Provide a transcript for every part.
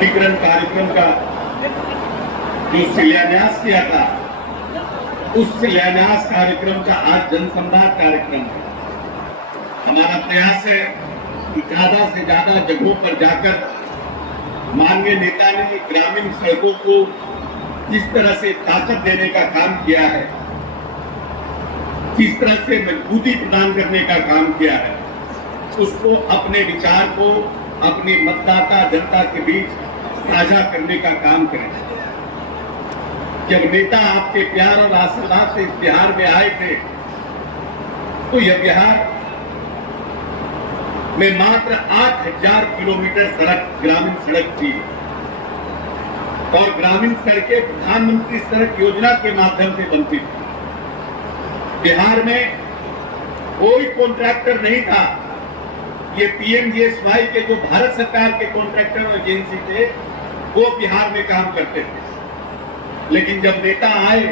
शुद्धिकरण कार्यक्रम का जो शिलान्यास किया था, उस शिलान्यास कार्यक्रम का आज जनसंवाद कार्यक्रम है। हमारा प्रयास है कि ज्यादा से ज्यादा जगहों पर जाकर माननीय नेता ने ग्रामीण सड़कों को किस तरह से ताकत देने का काम किया है, किस तरह से मजबूती प्रदान करने का काम किया है, उसको अपने विचार को अपनी मतदाता जनता के बीच साझा करने का काम करें। जब नेता आपके प्यार और आशीर्वाद से इस बिहार में आए थे, तो यह बिहार में मात्र 8000 किलोमीटर सड़क, ग्रामीण सड़क थी और ग्रामीण सड़कें प्रधानमंत्री सड़क योजना के माध्यम से बनती थी। बिहार में कोई कॉन्ट्रैक्टर नहीं था। ये पीएमजीएसवाई के जो भारत सरकार के कॉन्ट्रैक्टर और एजेंसी थे, वो बिहार में काम करते थे। लेकिन जब नेता आए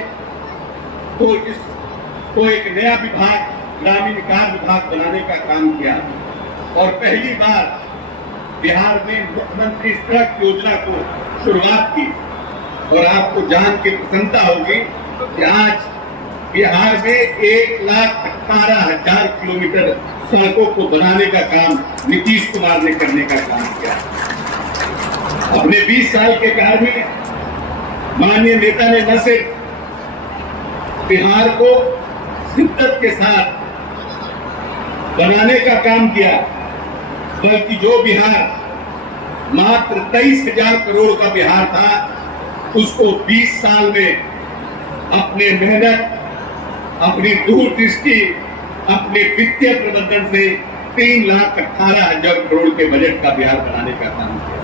तो इसको एक नया विभाग, ग्रामीण कार्य विभाग बनाने का काम किया और पहली बार बिहार में मुख्यमंत्री सड़क योजना को शुरुआत की। और आपको जान के प्रसन्नता होगी कि आज बिहार में 1,18,000 किलोमीटर सड़कों को बनाने का काम नीतीश कुमार ने करने का काम किया। अपने 20 साल के कार्य में माननीय नेता ने न सिर्फ बिहार को शिद्दत के साथ बनाने का काम किया, बल्कि जो बिहार मात्र 23,000 करोड़ का बिहार था, उसको 20 साल में अपने मेहनत, अपनी दूरदृष्टि, अपने वित्तीय प्रबंधन से 3,18,000 करोड़ के बजट का बिहार बनाने का काम किया।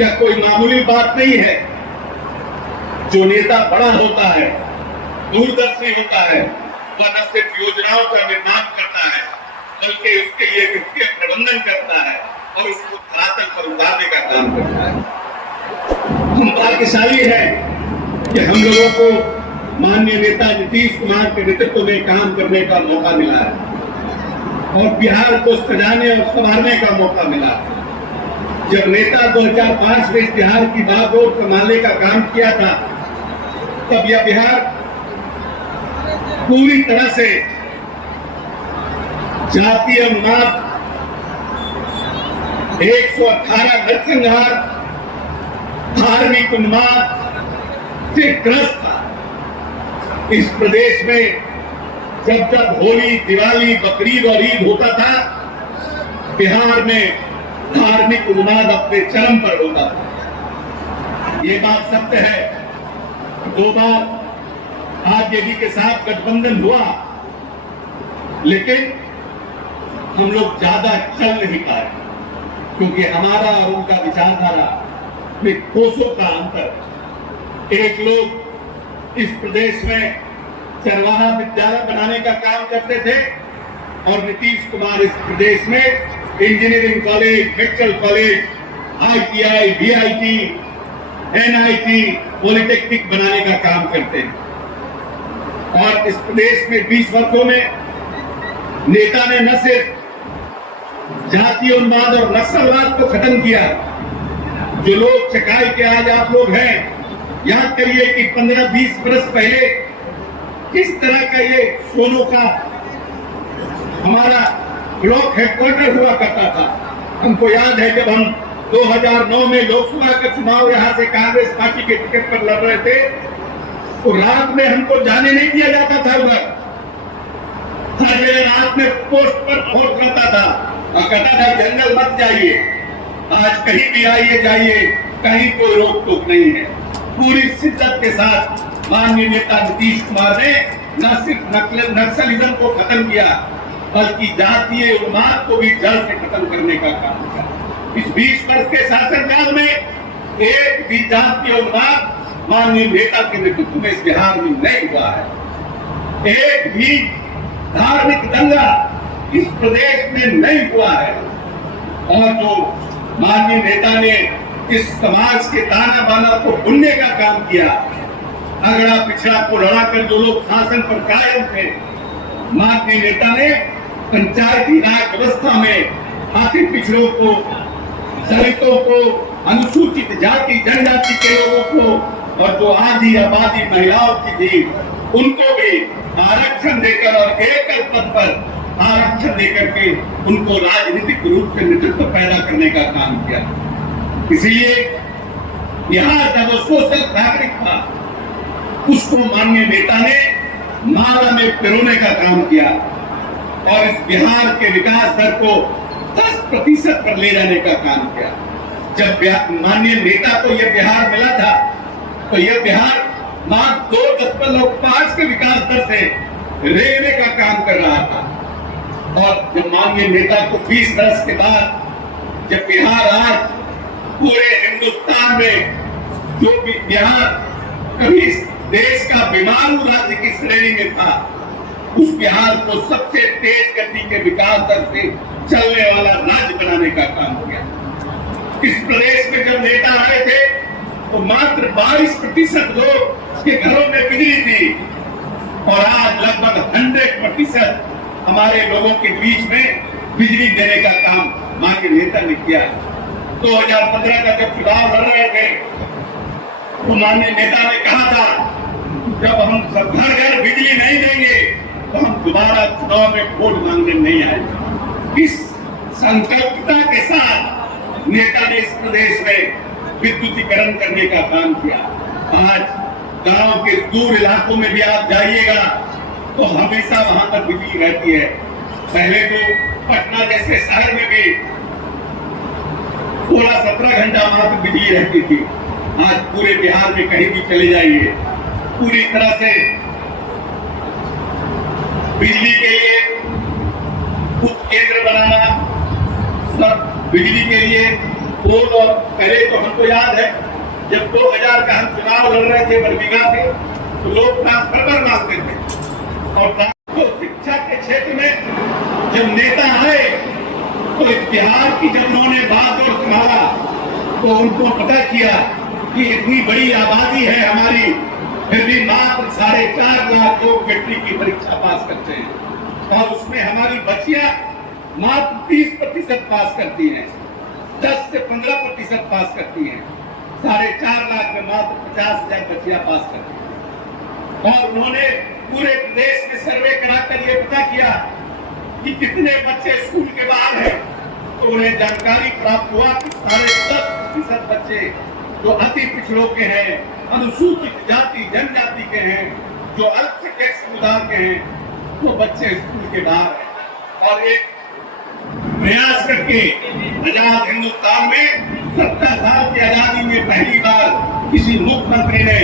यह कोई मामूली बात नहीं है। जो नेता बड़ा होता है, दूरदर्शी होता है, वह न सिर्फ योजनाओं का निर्माण करता है, बल्कि उसके लिए वित्तीय प्रबंधन करता है और उसको धरातल पर उतारने का काम करता है। हम भाग्यशाली हैं कि हम लोगों को माननीय नेता नीतीश कुमार के नेतृत्व में काम करने का मौका मिला है और बिहार को सजाने और संवारने का मौका मिला है। जब नेता 2005 में इस बिहार की बागडोर संभालने का काम किया था, तब यह बिहार पूरी तरह से जातीय उन्माद, 118 नरसंहार, धार्मिक उन्माद से ग्रस्त था। इस प्रदेश में जब जब होली, दिवाली, बकरीद और ईद होता था, बिहार में धार्मिक उन्माद अपने चरम पर होता था। ये बात सत्य है। 2 बार आरजेडी के साथ गठबंधन हुआ, लेकिन हम लोग ज्यादा चल नहीं पाए, क्योंकि हमारा और उनका विचारधारा में कोसों का अंतर। एक लोग इस प्रदेश में चरवाहा विद्यालय बनाने का काम करते थे और नीतीश कुमार इस प्रदेश में engineering college, medical college, ITI, VIT, NIT, polytechnic बनाने का काम करते हैं। और इस प्रदेश में 20 वर्षों में नेता ने न सिर्फ जातीय उन्माद और नक्सलवाद को खत्म किया, जो लोग चकाई के आज आप लोग हैं, याद करिए कि 15-20 वर्ष पहले किस तरह का ये सोनू का हमारा ब्लॉक हेडक्वार्टर हुआ करता था। हमको याद है जब हम 2009 में लोकसभा का चुनाव यहाँ से कांग्रेस पार्टी के टिकट पर लड़ रहे थे, तो रात में हमको जाने नहीं दिया जाता था उधर। हर जगह रात में पोस्ट पर फोर्स रहता था और कहता था जंगल मत जाइए, आज कहीं भी आइए जाइए, कहीं कोई रोक टोक नहीं है। पूरी शिद्दत के साथ माननीय नेता नीतीश कुमार ने न सिर्फ नक्सलिज्म को खत्म किया, बल्कि जातीय उन्माद को भी जड़ से खत्म करने का काम किया। इस 20 वर्ष के शासनकाल में एक भी जातीय उन्माद माननीय नेता के नेतृत्व में इस बिहार में नहीं हुआ है। एक भी धार्मिक दंगा इस प्रदेश में नहीं हुआ है। और जो माननीय नेता ने इस समाज के ताना बाना को भूलने का काम किया, अगड़ा पिछड़ा को लड़ाकर जो लोग शासन पर कायम थे, माननीय नेता ने पंचायती राज व्यवस्था में आर्थिक पिछड़ों को दलितों को, अनुसूचित जाति जनजाति के लोगों को और जो आधी आबादी महिलाओं की थी उनको भी आरक्षण देकर और एकल पद पर आरक्षण देकर के उनको राजनीतिक रूप से नेतृत्व पैदा करने का काम किया। इसलिए बिहार का जो सोशल फैब्रिक था उसको माननीय नेता ने माला में पिरोने का काम किया और इस बिहार के विकास दर को 10% पर ले जाने का काम किया। जब माननीय नेता को यह बिहार मिला था तो यह बिहार मात्र 2.5 के विकास दर से रेलवे का काम कर रहा था और जब माननीय नेता को 20 वर्ष के बाद जब बिहार आज पूरे हिंदुस्तान में जो भी बिहार कभी देश का बीमारू राज्य की श्रेणी में था उस बिहार को सबसे तेज गति के विकास दर से चलने वाला राज्य बनाने का काम किया। इस प्रदेश में जब नेता आए थे तो मात्र 22% लोग के घरों में बिजली थी और आज लगभग 100% हमारे लोगों के बीच में बिजली देने का काम माननीय नेता ने किया। 2015 का जब चुनाव लड़ रहे थे तो माननीय नेता ने कहा था जब हम सब घर बिजली नहीं देंगे तो हम दोबारा चुनाव में वोट मांगने नहीं आएंगे। इस संकल्पता के साथ नेता ने इस प्रदेश में विद्युतीकरण करने का काम किया। आज गांव के दूर इलाकों में भी आप जाइएगा तो हमेशा वहां तक बिजली रहती है। पहले तो पटना जैसे शहर में भी 16-17 घंटा वहां तक बिजली रहती थी। आज पूरे बिहार में कहीं भी चले जाइए पूरी तरह से बिजली के लिए उप केंद्र बनाना, सब बिजली के लिए पोल। और पहले तो हमको याद है जब 2000 का हम चुनाव लड़ रहे थे बरबीघा से तो लोग ट्रांसफार्मर मांगते थे और तो शिक्षा के क्षेत्र में जब नेता आए तो इस बिहार की जब उन्होंने बात और संभाला तो उनको पता किया कि इतनी बड़ी आबादी है हमारी, फिर भी मात्र 4.5 लाख लोग मैट्रिक की परीक्षा पास करते हैं और उसमें हमारी बच्चियां मात्र 30% पास करती हैं, 10 से 15% पास करती हैं। 4.5 लाख में मात्र 50,000 बच्चियां पास करती हैं। और उन्होंने पूरे प्रदेश में सर्वे कराकर ये पता किया कि कितने बच्चे स्कूल के बाहर हैं तो उन्हें जानकारी प्राप्त हुआ कि 10.5% बच्चे जो अति पिछड़ों के हैं, अनुसूचित जाति जनजाति के हैं, जो अल्पसंख्यक समुदाय के हैं, वो बच्चे स्कूल के बाहर हैं। और एक प्रयास करके आजाद हिंदुस्तान में 70 साल की आजादी में पहली बार किसी मुख्यमंत्री ने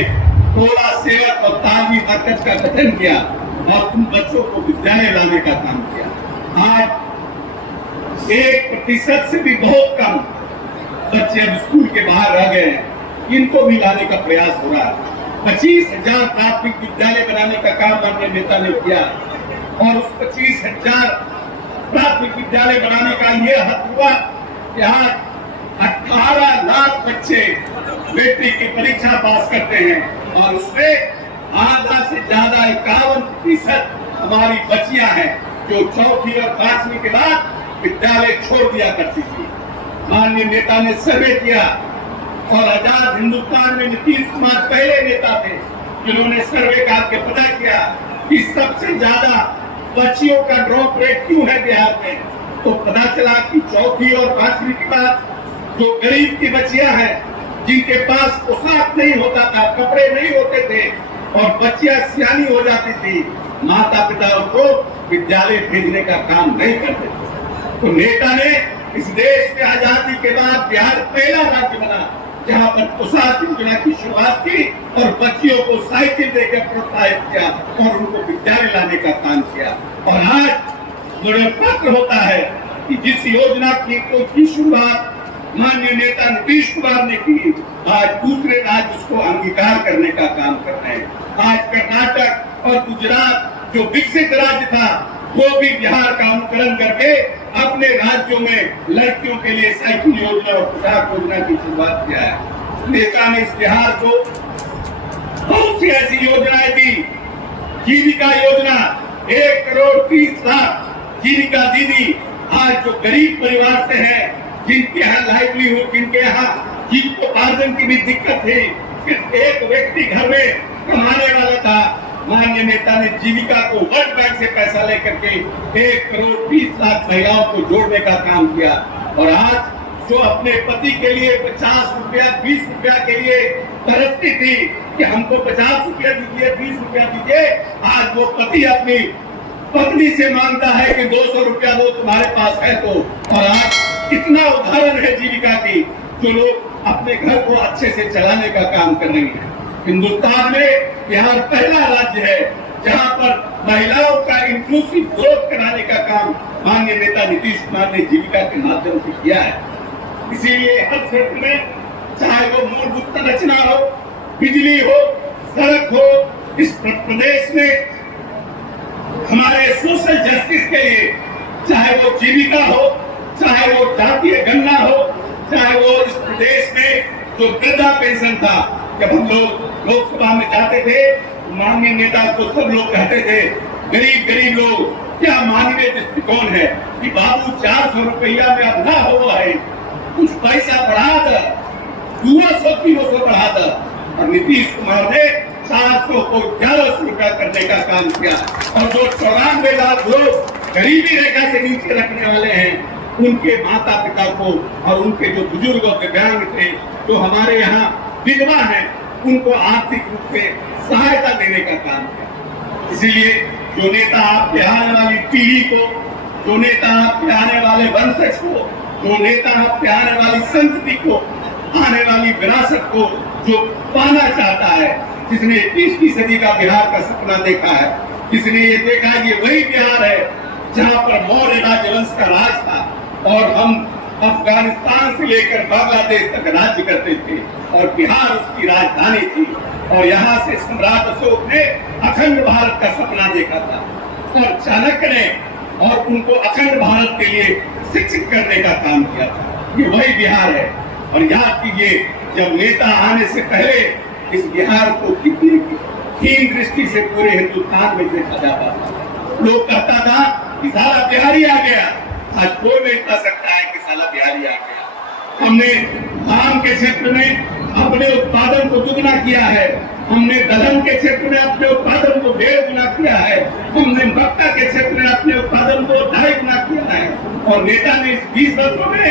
टोला सेवक और तालवी मरकज का गठन किया और उन बच्चों को विद्यालय लाने का काम किया। आज 1% से भी बहुत कम बच्चे अब स्कूल के बाहर रह गए हैं, इनको भी लाने का प्रयास हो रहा है। 25,000 प्राथमिक विद्यालय बनाने का काम माननीय नेता ने किया और उस 25,000 प्राथमिक विद्यालय बनाने का ये हद हुआ कि आज 18 लाख बच्चे मैट्रिक की परीक्षा पास करते हैं और उसमें आधा से ज्यादा 51% हमारी बच्चियां हैं जो 4वीं और 5वीं के बाद विद्यालय छोड़ दिया करती थी। माननीय नेता ने सर्वे किया और आजाद हिंदुस्तान में नीतीश कुमार पहले नेता थे जिन्होंने सर्वे करके पता किया कि सबसे ज्यादा बच्चियों का ड्रॉप रेट क्यों है बिहार में, तो पता चला कि 4वीं और 5वीं के बाद जो गरीब की बच्चियां हैं जिनके पास पोशाक नहीं होता था, कपड़े नहीं होते थे और बच्चियां सियानी हो जाती थी, माता पिता उनको विद्यालय भेजने का काम नहीं करते थे। तो नेता ने इस देश में आजादी के बाद बिहार पहला राज्य बना जहां पर पोशाक योजना की शुरुआत की और बच्चियों को साइकिल देकर प्रोत्साहित किया और उनको विद्यालय लाने का काम किया। और आज मुझे फक्र होता है कि जिस योजना की शुरुआत माननीय नेता नीतीश कुमार ने की, आज दूसरे राज्य उसको अंगीकार करने का काम कर रहे हैं। आज कर्नाटक और गुजरात जो विकसित राज्य था वो भी बिहार का अनुकरण करके अपने राज्यों में लड़कियों के लिए साइकिल योजना और पोशाक योजना की शुरुआत किया है। नेता ने इस बिहार को बहुत सी ऐसी योजनाएं दी। जीविका योजना 1 करोड़ 30 लाख जीविका दीदी आज जो गरीब परिवार से है जिनके यहाँ लाइवलीहुड, जिनके यहाँ जीविकोपार्जन की भी दिक्कत थी, सिर्फ एक व्यक्ति घर में कमाने वाला था, माननीय नेता ने जीविका को वर्ल्ड बैंक से पैसा लेकर के 1,20,00,000 महिलाओं को जोड़ने का काम किया। और आज जो अपने पति के लिए 50 रुपया 20 रुपया के लिए तरसती थी कि हमको 50 रुपया दीजिए 20 रुपया दीजिए, आज वो पति अपनी पत्नी से मांगता है कि 200 रुपया दो तुम्हारे पास है तो। और आज इतना उदाहरण है जीविका की, जो लोग अपने घर को अच्छे से चलाने का काम कर रही है। हिंदुस्तान में बिहार पहला राज्य है जहां पर महिलाओं का इंक्लूसिव ग्रोथ कराने का काम माननीय नेता नीतीश कुमार ने जीविका के माध्यम से किया है। इसीलिए हर क्षेत्र में, चाहे वो मूलभूत संरचना हो, बिजली हो, सड़क हो, इस प्रदेश में हमारे सोशल जस्टिस के लिए, चाहे वो जीविका हो, चाहे वो जातीय गणना हो, चाहे वो इस प्रदेश में जो वृद्धा पेंशन था, जब हम लोग लोकसभा में जाते थे, माननीय नेता को सब लोग कहते थे, गरीब लोग, क्या मानवीय दृष्टिकोण है कि बाबू 400 रुपया में अब ना हो है, कुछ पैसा बढ़ा दे, 200-300 बढ़ा दे। और नीतीश कुमार ने 400 को 1100 रुपया करने का काम किया। और जो 94 लाख लोग गरीबी रेखा से नीचे रखने वाले हैं, उनके माता पिता को और उनके जो बुजुर्ग और दिव्यांग थे, जो हमारे यहाँ विधवा है, उनको आर्थिक रूप से सहायता देने का काम किया। इसीलिए जो नेता आपके आने वाली पीढ़ी को, जो नेता आपके आने वाले वंशज को, जो नेता आपके आने वाली संस्कृति को, आने वाली विरासत को जो पाना चाहता है, जिसने 20वीं सदी का बिहार का सपना देखा है, जिसने ये देखा कि वही बिहार है जहाँ पर मौर्य राजवंश का राज था और हम अफगानिस्तान से लेकर बांग्लादेश तक राज्य करते थे और बिहार उसकी राजधानी थी। और यहाँ से सम्राट अशोक ने अखंड भारत का सपना देखा था और चाणक्य ने और उनको अखंड भारत के लिए शिक्षित करने का काम किया था। ये वही बिहार है। और याद कीजिए, जब नेता आने से पहले इस बिहार को कितनी हीन दृष्टि से पूरे हिंदुस्तान में देखा जाता था। लोग कहता था कि साला बिहारी आ गया। आज कोई नहीं कह सकता है कि साला बिहारी आ गया। हमने धान के क्षेत्र में अपने उत्पादन को दुगना किया है, हमने दलहन के क्षेत्र में अपने उत्पादन को 1.5 गुना किया है, हमने मक्का के क्षेत्र में अपने उत्पादन को 2.5 गुना किया है। और नेता ने इस 20 वर्षों में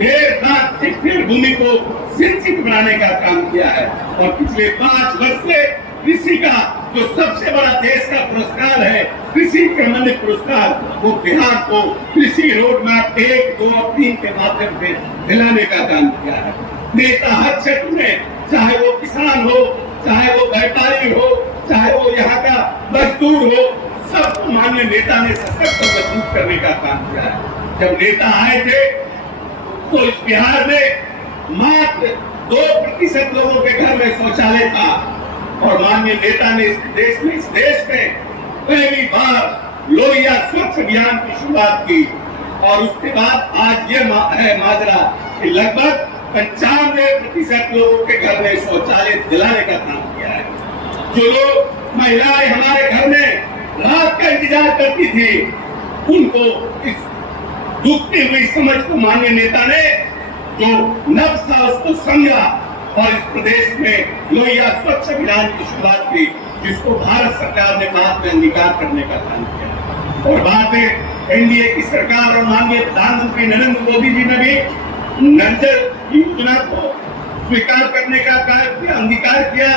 1.5 लाख हेक्टेयर भूमि को सिंचित बनाने का काम किया है। और पिछले 5 वर्ष से कृषि का जो सबसे बड़ा देश का पुरस्कार है, कृषि क्रमण्य पुरस्कार, वो बिहार को कृषि रोड मैप 1, 2 और 3 के माध्यम से दिलाने का काम किया है। नेता हर क्षेत्र में, चाहे वो किसान हो, चाहे वो व्यापारी हो, चाहे वो यहाँ का मजदूर हो, सबको माननीय नेता ने सशक्त और मजबूत करने का काम किया है। जब नेता आए थे तो इस बिहार में मात्र 2% लोगों के घर में शौचालय था। और माननीय नेता ने इस देश में पहली बार लोहिया स्वच्छ अभियान की शुरुआत की। और उसके बाद आज ये है माजरा कि लगभग 95% लोगों के घर में शौचालय दिलाने का काम किया है। जो लोग महिलाएं हमारे घर में रात का इंतजार करती थी, उनको इस डूबती हुई समझ को माननीय नेता ने जो नब्ज था उसको समझा और इस प्रदेश में लोहिया स्वच्छ अभियान की शुरुआत की, जिसको भारत सरकार ने बाद में अंगीकार करने का काम किया। और बाद में एनडीए की सरकार और माननीय प्रधानमंत्री नरेंद्र मोदी जी ने भी नल जल योजना को स्वीकार करने का अंगीकार किया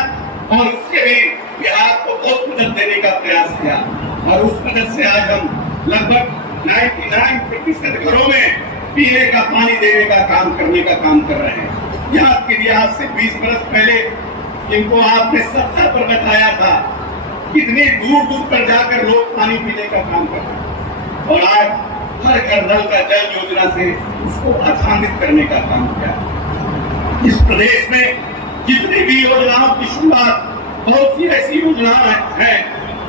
और उससे भी बिहार को बहुत मदद देने का प्रयास किया। और उस मदद से आज हम लगभग 99% घरों में पीने का पानी देने का काम करने का काम कर रहे हैं। याद कीजिए, आज से 20 वर्ष पहले इनको आपने सत्ता पर बताया था, कितनी दूर दूर पर जाकर लोग पानी पीने का काम कर रहे हैं। और आज हर घर नल का जल योजना से उसको आच्छादित करने का काम किया। इस प्रदेश में जितनी भी योजनाओं की शुरुआत, बहुत सी ऐसी योजनाएं हैं,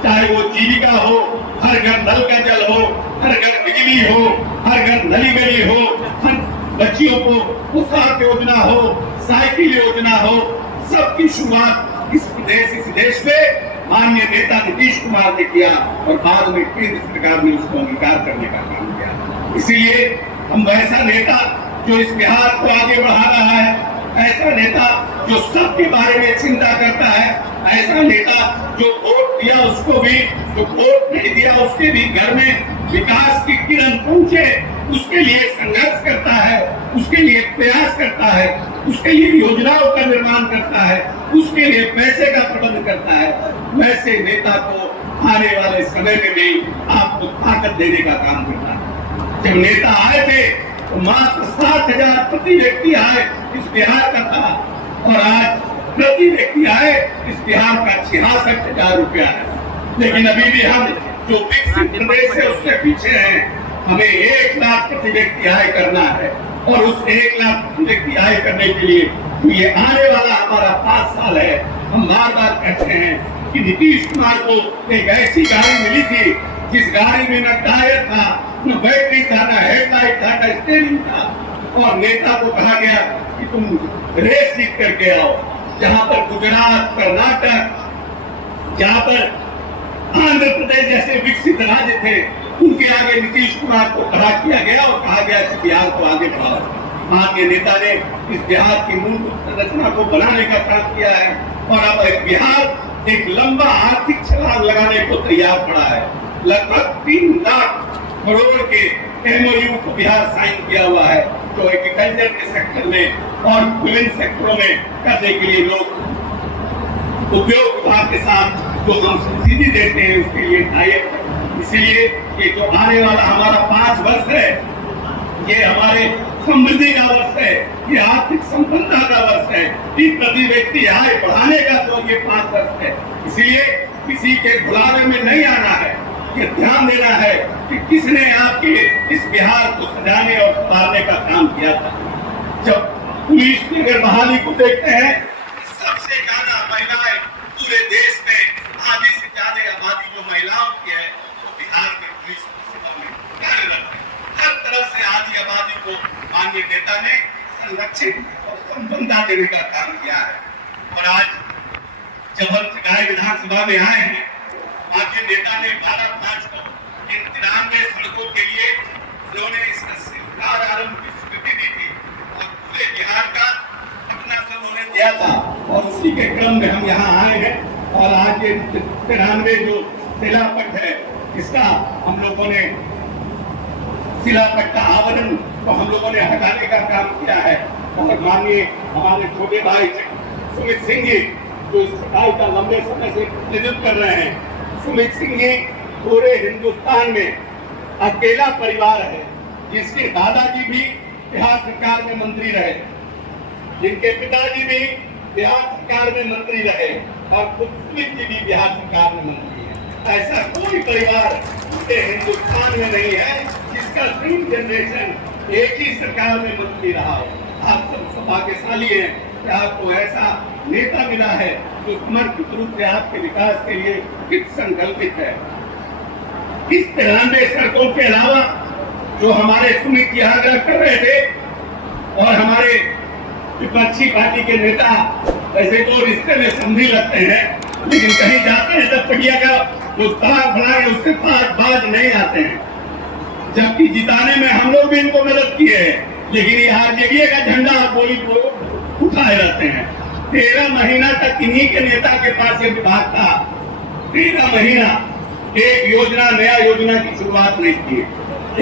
चाहे वो जीविका हो, हर घर नल का जल हो, हर घर बिजली हो, हर घर नली गली हो, हर बच्चियों को पोशाक योजना हो, साइकिल योजना हो, सबकी शुरुआत इस देश में माननीय नेता नीतीश कुमार ने किया और बाद में केंद्र सरकार ने उसको अंगीकार करने का काम किया। इसीलिए हम वैसा नेता जो इस बिहार को आगे बढ़ा रहा है, ऐसा नेता जो सबके बारे में चिंता करता है, ऐसा नेता जो वोट दिया उसको भी, जो वोट नहीं दिया उसके भी घर में विकास की किरण पहुंचे, उसके लिए संघर्ष करता है, उसके लिए प्रयास करता है, उसके लिए योजनाओं का निर्माण करता है, उसके लिए पैसे का प्रबंध करता है, वैसे नेता को आने वाले समय में भी आपको ताकत देने का काम करता है। जब नेता आए थे तो मात्र 7,000 प्रति व्यक्ति आए इस बिहार का था, और आज प्रति व्यक्ति आए इस बिहार का 66,000 रुपया है। लेकिन अभी भी हम जो विकसित प्रदेश है उससे पीछे हैं। हमें 1 लाख प्रति व्यक्ति आय करना है, और उस 1 लाख प्रति व्यक्ति आय करने के लिए तो ये आने वाला हमारा 5 साल है। हम बार बार कहते हैं कि नीतीश कुमार को एक ऐसी गाड़ी मिली थी जिस गाड़ी में न टायर था, न बैटरी था, न हेडलाइट था, न स्टीयरिंग था, और नेता को कहा गया कि तुम रेस जीत करके आओ। जहां पर गुजरात, कर्नाटक, जहां पर आंध्र प्रदेश जैसे विकसित राज्य थे, उनके आगे नीतीश कुमार को खड़ा किया गया और कहा गया कि बिहार को आगे बढ़ाओ। वहां के नेता ने इस बिहार की मूलभूत संरचना को बनाने का काम किया है, और अब बिहार एक लंबा आर्थिक छलांग लगाने को तैयार पड़ा है। लगभग 3 लाख करोड़ के MOU को बिहार साइन किया हुआ है, जो एग्रीकल्चर के सेक्टर में और विभिन्न सेक्टरों में करने के लिए लोग उद्योग विभाग के साथ जो हम सब्सिडी देते हैं उसके लिए टाइप। इसीलिए ये जो आने वाला हमारा 5 वर्ष है, ये हमारे समृद्धि का वर्ष है, ये आर्थिक संपन्नता का वर्ष है, कि प्रति व्यक्ति आय बढ़ाने का तो ये 5 वर्ष है। इसीलिए किसी के भुलावे में नहीं आना है, ये ध्यान देना है कि किसने आपके इस बिहार को सजाने और सुधारने का काम किया था। जब पुलिस की अगर बहाली को देखते हैं, सबसे ज्यादा महिलाएं पूरे देश में, आधी से ज्यादा आबादी जो महिलाओं की है वो बिहार के पुलिस सेवा में कार्यरत है। हर तरफ से आधी आबादी को माननीय नेता ने संरक्षित और संपन्नता देने का काम किया है। और आज जब हम चकाई विधानसभा में आए हैं, माननीय नेता ने 12/5 को इन 93 सड़कों के लिए उन्होंने इसका सरकार आरंभ की स्वीकृति दी थी, और पूरे बिहार का अपना सब उन्होंने दिया था, और उसी के क्रम में हम यहाँ आए हैं। और आज ये 93 जो शिलापट है, इसका हम लोगों ने शिलापट का आवरण तो हम लोगों ने हटाने का काम किया है। और माननीय हमारे छोटे भाई सुमित सिंह जी जो इस सफाई का लंबे समय से प्रतिनिधित्व कर रहे हैं, सुमित सिंह जी पूरे हिंदुस्तान में अकेला परिवार है जिसके दादाजी भी बिहार सरकार में मंत्री रहे, जिनके पिताजी भी बिहार सरकार में मंत्री रहे, और खुद सुमित जी भी बिहार सरकार में मंत्री है। ऐसा कोई परिवार पूरे हिंदुस्तान में नहीं है जिसका 3 जनरेशन एक ही सरकार में मंत्री रहा हो। आप सब सौभाग्यशाली हैं कि आपको ऐसा नेता मिला है जो समर्पित रूप से आपके विकास के लिए कृत संकल्पित है। इस 93 सड़कों के अलावा जो हमारे सुमित आग्रह कर रहे थे, और हमारे विपक्षी पार्टी के नेता ऐसे तो रिश्ते में समझी लगते हैं, लेकिन कहीं जाते हैं तब पटिया का जो ताक बनाए उससे बाज नहीं आते हैं। जबकि जिताने में हम लोग भी इनको मदद किए हैं, लेकिन ये आरजेडी का झंडा बोली को उठाए रहते हैं। 13 महीना तक इन्हीं के नेता के पास ये विभाग था। 13 महीना एक योजना, नया योजना की शुरुआत नहीं की।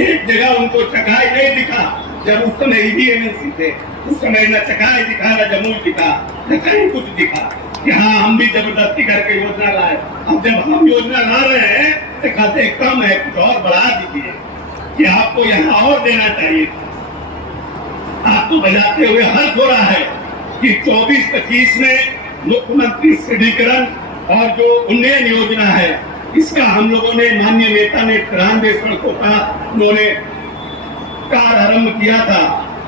एक जगह उनको चकाई नहीं दिखा। जब उस समय EVMC थे, उस समय न चकाई दिखा, न जमुई दिखा, न कहीं कुछ दिखा कि हाँ हम भी जबरदस्ती करके योजना लाए। अब जब हम योजना ला रहे हैं तो कहते कम है, कुछ और बढ़ा दीजिए कि आपको यहाँ और देना चाहिए। आपको बजाते हुए हर्ष हो रहा है कि 24-25 में मुख्यमंत्री सुदृढ़ीकरण और जो उन्नयन योजना है, इसका हम लोगों ने, माननीय नेता ने 93 सड़कों का उन्होंने कार्य आरंभ किया था,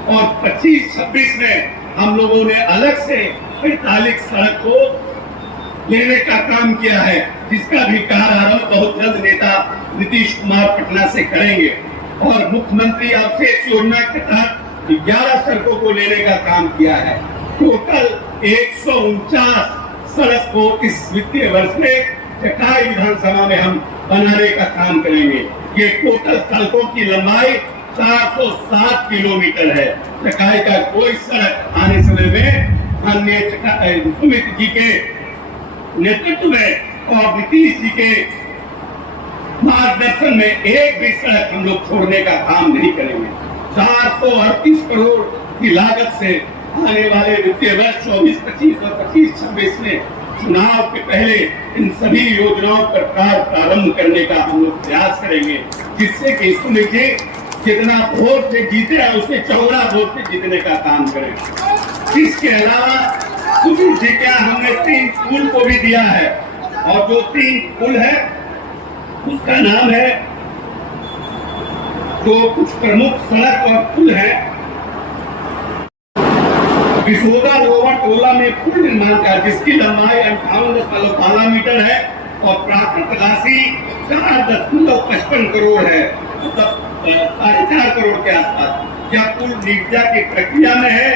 और 25-26 में हम लोगों ने अलग से 45 सड़क को लेने का काम किया है, जिसका भी कार्य आरंभ बहुत जल्द नेता नीतीश कुमार पटना से करेंगे। और मुख्यमंत्री अवशेष योजना के तहत 11 सड़कों को लेने का काम किया है। टोटल 149 सड़क को इस वित्तीय वर्ष में चकाई विधानसभा में हम बनाने का काम करेंगे। ये टोटल सड़कों की लंबाई 407 किलोमीटर है। चकाई का कोई सड़क आने समय में माननीय सुमित जी के नेतृत्व में और नीतीश जी के मार्गदर्शन में एक भी सड़क हम लोग छोड़ने का काम नहीं करेंगे। 438 करोड़ की लागत से आने वाले वित्तीय वर्ष 24-25 और 25-26 में चुनाव के पहले इन सभी योजनाओं पर कार्य प्रारंभ करने का हम लोग प्रयास करेंगे, जिससे कि सुमित जी जितना वोट से जीते हैं उससे चौड़ा वोट से जीतने का काम करें। इसके अलावा सुमित जी क्या हमने 3 पुल को भी दिया है, और जो 3 पुल है उसका नाम है, जो कुछ प्रमुख सड़क और पुल है, बिसोदा लोअर टोला में पुल निर्माण का जिसकी लंबाई 58.12 मीटर है और प्राकृतिक राशि 4.55 करोड़ है, मतलब 4.5 करोड़ के आसपास। यह पुल निविदा की प्रक्रिया में है।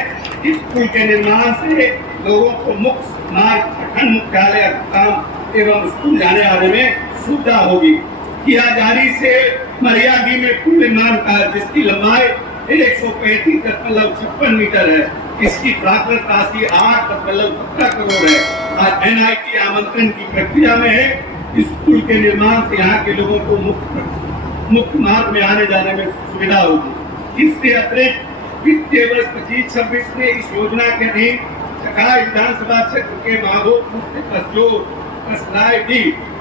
इस पुल के निर्माण से लोगों को मुख्य मार्ग, प्रखंड मुख्यालय, अस्पताल एवं स्कूल जाने आने में सुविधा होगी। किया जारी से मरियाडी में पुल निर्माण कार्य जिसकी लंबाई 135.56 मीटर है, इसकी प्राकृतिक राशि 8.17 करोड़ है और NIT आमंत्रण की प्रक्रिया में है। इस पुल के निर्माण से यहाँ के लोगों को मुख्य मार्ग में आने जाने में सुविधा होगी। इससे अतिरिक्त वित्तीय वर्ष 25-26 में इस योजना के अधीन चकाई विधानसभा क्षेत्र के माधोपुर से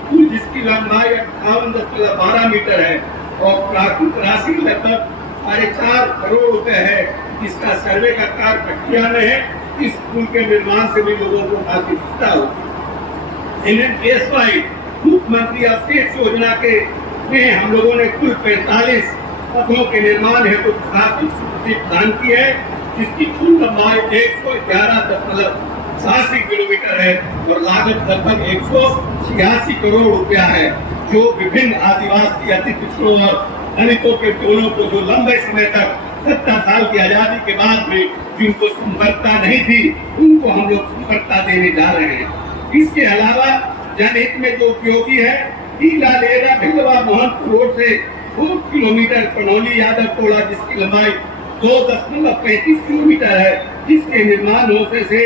पुल जिसकी लंबाई 58.12 मीटर है और प्राकृतिक राशि लगभग 4.5 करोड़ रुपए है, इसका सर्वे का कार्य प्रक्रिया में है। इस पुल के निर्माण से भी लोगों को काफी सुविधा होगी। NMKSY मुख्यमंत्री अवशेष योजना के में हम लोगों ने कुल 45 पथों के निर्माण हेतु प्रदान की है, जिसकी कुल लंबाई 111.86 किलोमीटर है और लागत लगभग 186 करोड़ रुपया है, जो विभिन्न आदिवासी अति पिछड़ों और दलितों के टोलों को जो लंबे समय तक 70 साल की आजादी के बाद में जिनको संपर्कता नहीं थी, उनको हम लोग संपर्कता देने जा रहे हैं। इसके अलावा जनहित में जो उपयोगी है, टीला लेरा भिलवा मोहनपुर रोड से 2 किलोमीटर कनौली यादव टोला जिसकी लंबाई 2.35 किलोमीटर है, जिसके निर्माण होने से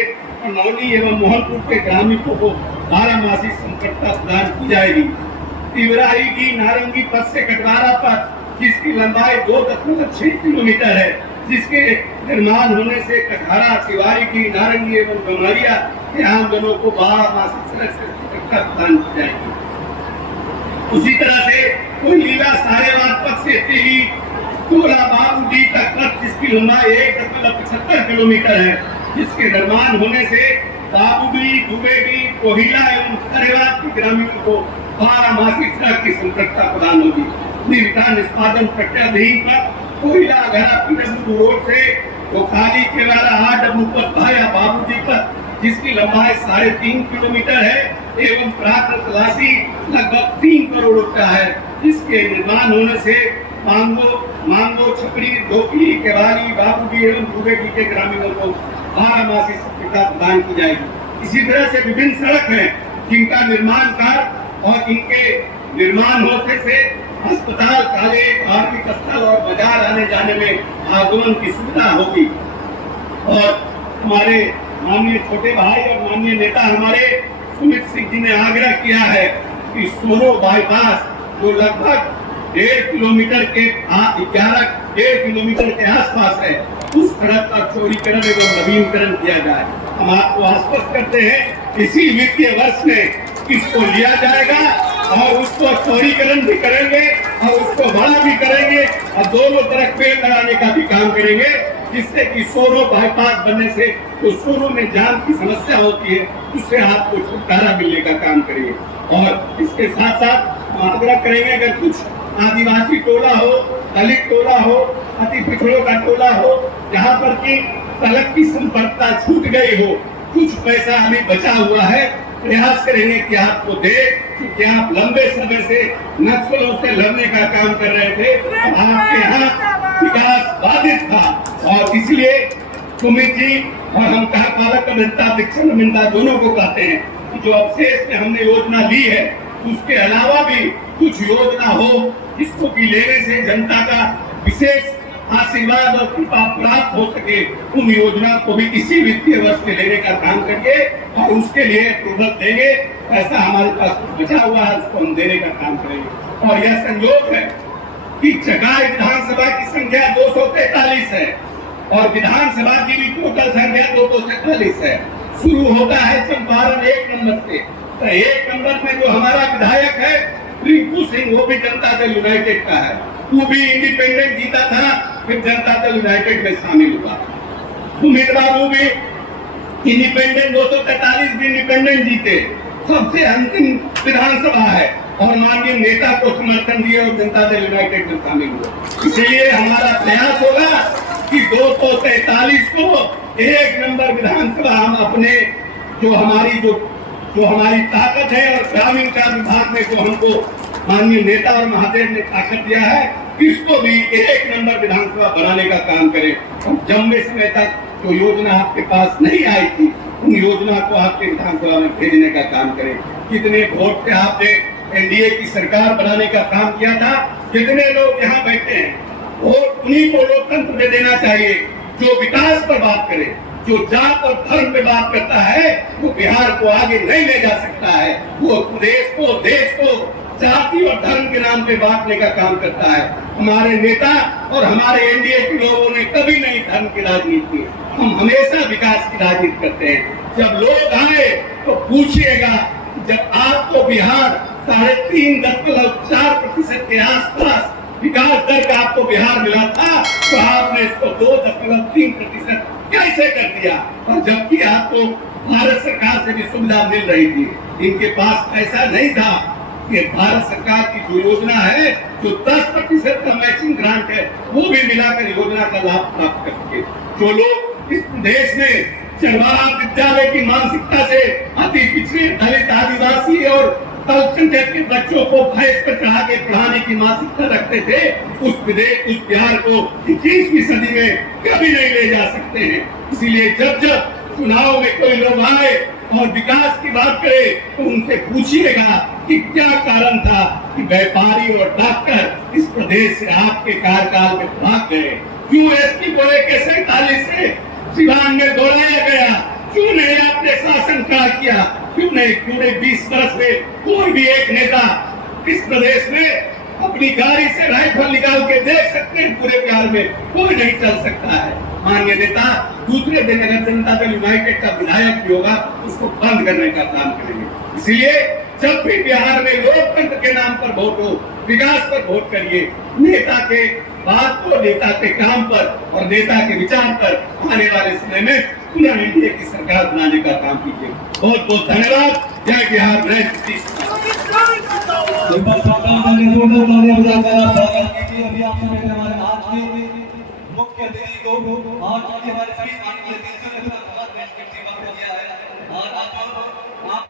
कनौली एवं मोहनपुर के ग्रामीणों को 12 मासी संपर्कता प्रदान की जाएगी। तिवराई की नारंगी पथ से कटवारा पथ जिसकी लंबाई 2.6 किलोमीटर है, जिसके निर्माण होने से कटहरा, तिवारी की, नारंगी एवं गमरिया के आमजनों को 12 मासी सड़क से संपर्कता प्रदान की जाएगी। उसी तरह से कोयलीला सारेवाद पथ से तेली टोला बाबूडी तक पथ जिसकी लंबाई 1.75 किलोमीटर है, जिसके निर्माण होने से बाबूडी, दुबेडी, कोहिला एवं सारेवाद के ग्रामीणों को 12 मासी सड़क की संपर्कता प्रदान होगी। निर्विघ्न निष्पादन प्रक्रियाधीन पर कोयला घरा PW रोड से खाली केवारा RW पथ भाया बाबूडी पथ जिसकी लंबाई 3.5 किलोमीटर है एवं प्राकृतिक राशि लगभग 3 करोड़ रुपया है, जिसके निर्माण होने से मांगो, छपरी, ढोकली, केवारी, बाबूडी एवं दुबेडी के ग्रामीणों को 12 मासी संपर्कता प्रदान की जाएगी। इसी तरह से विभिन्न सड़क है जिनका निर्माण कार्य और इनके निर्माण होने से अस्पताल, कॉलेज, धार्मिक स्थल और बाजार आने जाने में आगमन की सुविधा होगी। और हमारे माननीय छोटे भाई और माननीय नेता हमारे सुमित सिंह जी ने आग्रह किया है कि सोनो बाईपास जो लगभग 1.5 किलोमीटर के 1.5 किलोमीटर के आसपास है, उस सड़क का चौड़ीकरण एवं नवीनीकरण किया जाए। हम आपको आश्वस्त करते हैं इसी वित्तीय वर्ष में इसको लिया जाएगा और उसको चौड़ीकरण भी करेंगे और उसको बड़ा भी करेंगे और दोनों तरफ पेड़ लगाने का भी काम करेंगे, जिससे कि सोनो बाईपास बनने से जो सोनो में जाम की समस्या होती है उससे आपको छुटकारा मिलने का काम करेंगे। और इसके साथ साथ हम आग्रह करेंगे अगर कुछ आदिवासी टोला हो, दलित टोला हो, अति पिछड़ों का टोला हो, जहाँ पर की सड़क की संपर्कता छूट गई हो, कुछ पैसा अभी बचा हुआ है, प्रयास करेंगे कि आपको दे, क्योंकि आप लंबे समय से नक्सलों से लड़ने का काम कर रहे थे, आपके यहाँ विकास बाधित था और इसलिए सुमित जी और हम कार्यपालक अभियंता, दीक्षण अभियंता दोनों को कहते हैं कि जो अवशेष में हमने योजना ली है उसके अलावा भी कुछ योजना हो जिसको कि लेने से जनता का विशेष आशीर्वाद और कृपा प्राप्त हो सके, उन योजना को भी इसी वित्तीय वर्ष में लेने का काम करिए और उसके लिए अप्रूवल देंगे। ऐसा हमारे पास बचा हुआ है, उसको हम देने का काम करेंगे। और यह संयोग है कि चकाई विधानसभा की संख्या 243 है और विधानसभा की भी टोटल संख्या 243 है। शुरू होता है चंपारण 1 नंबर से, तो 1 नंबर में जो हमारा विधायक है रिंकू सिंह, वो भी जनता दल यूनाइटेड का है, वो भी इंडिपेंडेंट जीता था, फिर जनता दल यूनाइटेड में शामिल हुआ। सुमित बाबू भी इंडिपेंडेंट 243 भी इंडिपेंडेंट जीते, सबसे अंतिम विधानसभा है और माननीय नेता को समर्थन दिए और जनता दल यूनाइटेड में शामिल हुए। इसलिए हमारा प्रयास होगा कि 243 को 1 नंबर विधानसभा हम अपने जो हमारी ताकत है और ग्रामीण कार्य विभाग में जो हमको माननीय नेता और महादेव ने ताकत दिया है, इसको भी 1 नंबर विधानसभा बनाने का काम करें। और लंबे समय तक जो योजना आपके पास नहीं आई थी, उन योजना को आपके विधानसभा में भेजने का काम करें। कितने वोट से आपने एनडीए की सरकार बनाने का काम किया था, कितने लोग यहाँ बैठे हैं, वोट उन्हीं को लोकतंत्र में देना चाहिए जो विकास पर बात करे। जो जात और धर्म पे बात करता है वो बिहार को आगे नहीं ले जा सकता है, वो देश को जाति और धर्म के नाम पे बांटने का काम करता है। हमारे नेता और हमारे एनडीए के लोगों ने कभी नहीं धर्म की राजनीति की, हम हमेशा विकास की राजनीति करते हैं। जब लोग आए तो पूछिएगा, जब आपको बिहार 3.4% के आसपास विकास दर का आपको बिहार मिला था, तो आपने इसको 2.3% कैसे कर दिया? और जबकि आपको भारत सरकार से भी सुविधा मिल रही थी, इनके पास पैसा नहीं था कि भारत सरकार की जो योजना है, जो 10% का मैचिंग ग्रांट है, वो भी मिलाकर योजना का लाभ प्राप्त कर सके। जो लोग इस देश में चरवाहा विद्यालय की मानसिकता से अति पिछड़े दलित, आदिवासी और अल्पसंख्यक के बच्चों को भैंस पर चढ़ा के पढ़ाने की मानसिकता रखते थे, उस बिहार को 21वीं सदी में कभी नहीं ले जा सकते हैं। इसीलिए जब चुनाव में कोई लोग आए और विकास की बात करे तो उनसे पूछिएगा कि क्या कारण था कि व्यापारी और डॉक्टर इस प्रदेश से आपके कार्यकाल में भाग गए। क्यों एसपी को लेकर 47 से सिवान में दौड़ाया गया? क्यों नहीं आपने शासनकाल किया? क्यों नहीं 20 वर्ष में कोई भी एक नेता इस प्रदेश में अपनी गाड़ी से राइफल निकाल के देख सकते हैं? पूरे बिहार में कोई नहीं चल सकता है। माननीय नेता दूसरे दिन अगर जनता दल यूनाइटेड का विधायक भी होगा, उसको बंद करने का काम करेंगे। इसलिए जब भी बिहार में लोकतंत्र के नाम पर वोट हो, विकास पर वोट करिए, नेता के बात को, नेता के काम पर और नेता के विचार पर आने वाले समय में पुनः एनडीए की सरकार बनाने का काम कीजिए। बहुत बहुत धन्यवाद। जय बिहार, जय नीतीश। मुख्य अतिथि को आज हमारे